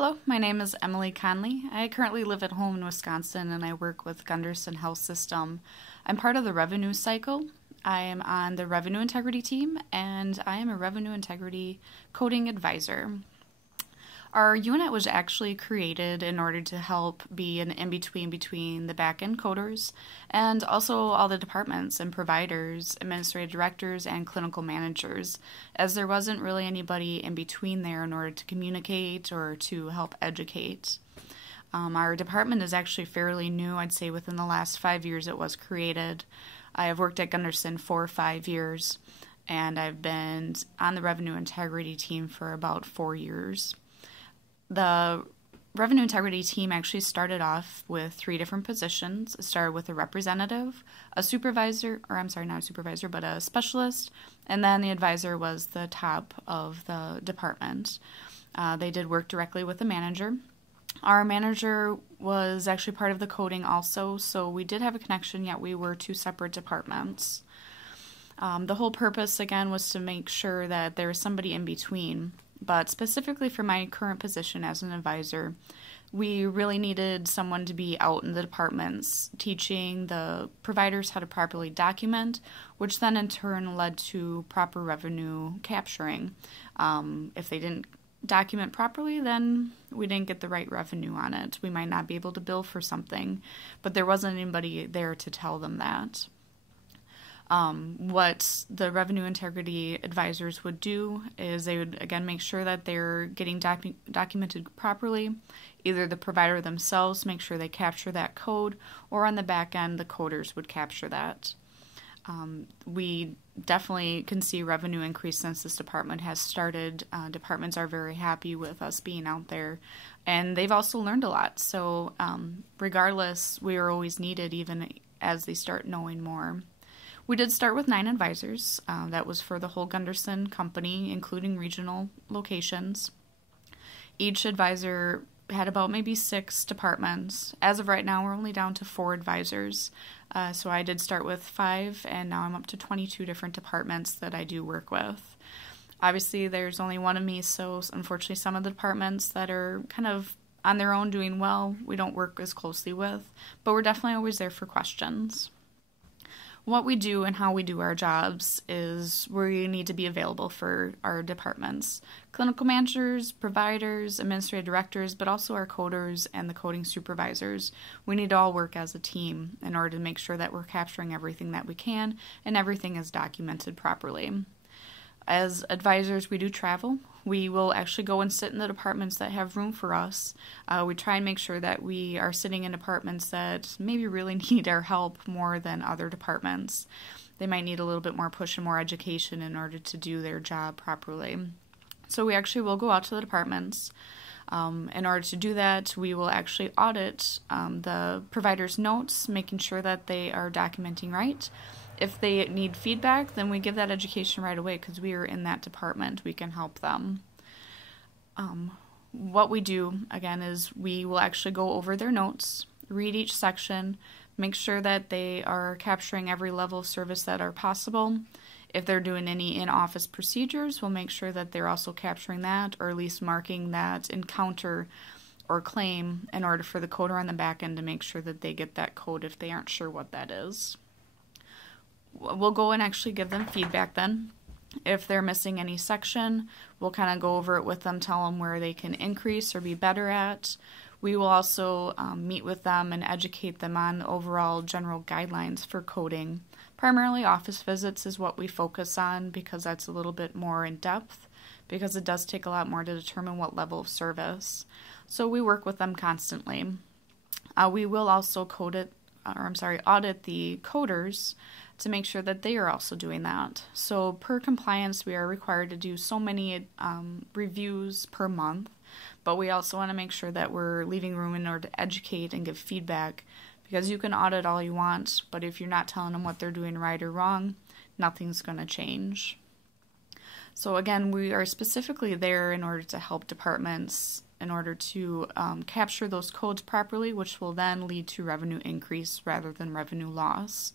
Hello, my name is Emily Conley. I currently live at home in Wisconsin and I work with Gunderson Health System. I'm part of the revenue cycle. I am on the revenue integrity team and I am a revenue integrity coding advisor. Our unit was actually created in order to help be an in-between between the back-end coders and also all the departments and providers, administrative directors, and clinical managers, as there wasn't really anybody in between there in order to communicate or to help educate. Our department is actually fairly new. I'd say within the last 5 years it was created. I have worked at Gunderson for 5 years, and I've been on the revenue integrity team for about 4 years. The revenue integrity team actually started off with 3 different positions. It started with a representative, a supervisor, or I'm sorry, not a supervisor, but a specialist, and then the advisor was the top of the department. They did work directly with the manager. Our manager was actually part of the coding also, so we did have a connection, yet we were 2 separate departments. The whole purpose, again, was to make sure that there was somebody in between. But specifically for my current position as an advisor, we really needed someone to be out in the departments teaching the providers how to properly document, which then in turn led to proper revenue capturing. If they didn't document properly, then we didn't get the right revenue on it. We might not be able to bill for something, but there wasn't anybody there to tell them that. What the revenue integrity advisors would do is they would, again, make sure that they're getting documented properly. Either the provider themselves make sure they capture that code, or on the back end, the coders would capture that. We definitely can see revenue increase since this department has started. Departments are very happy with us being out there, and they've also learned a lot. So regardless, we are always needed even as they start knowing more. We did start with 9 advisors. That was for the whole Gunderson company, including regional locations. Each advisor had about maybe 6 departments. As of right now, we're only down to 4 advisors. So I did start with 5, and now I'm up to 22 different departments that I do work with. Obviously, there's only one of me, so unfortunately some of the departments that are kind of on their own doing well, we don't work as closely with, but we're definitely always there for questions. What we do and how we do our jobs is we need to be available for our departments. Clinical managers, providers, administrative directors, but also our coders and the coding supervisors. We need to all work as a team in order to make sure that we're capturing everything that we can and everything is documented properly. As advisors, we do travel. We will actually go and sit in the departments that have room for us. We try and make sure that we are sitting in departments that maybe really need our help more than other departments. They might need a little bit more push and more education in order to do their job properly. So we actually will go out to the departments. In order to do that, we will actually audit the provider's notes, making sure that they are documenting right. If they need feedback, then we give that education right away because we are in that department. We can help them. What we do, again, is we will actually go over their notes, read each section, make sure that they are capturing every level of service that are possible. If they're doing any in-office procedures, we'll make sure that they're also capturing that, or at least marking that encounter or claim in order for the coder on the back end to make sure that they get that code if they aren't sure what that is. We'll go and actually give them feedback then. If they're missing any section, we'll kind of go over it with them, tell them where they can increase or be better at. We will also meet with them and educate them on overall general guidelines for coding. Primarily office visits is what we focus on because that's a little bit more in depth, because it does take a lot more to determine what level of service. So we work with them constantly. We will also audit the coders to make sure that they are also doing that. So per compliance, we are required to do so many reviews per month, but we also want to make sure that we're leaving room in order to educate and give feedback, because you can audit all you want, but if you're not telling them what they're doing right or wrong, nothing's going to change. So again, we are specifically there in order to help departments in order to capture those codes properly, which will then lead to revenue increase rather than revenue loss.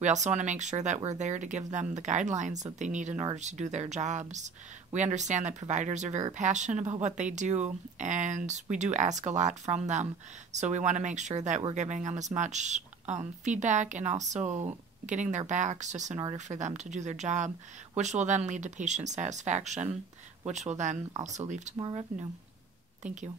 We also want to make sure that we're there to give them the guidelines that they need in order to do their jobs. We understand that providers are very passionate about what they do, and we do ask a lot from them. So we want to make sure that we're giving them as much feedback and also getting their backs just in order for them to do their job, which will then lead to patient satisfaction, which will then also lead to more revenue. Thank you.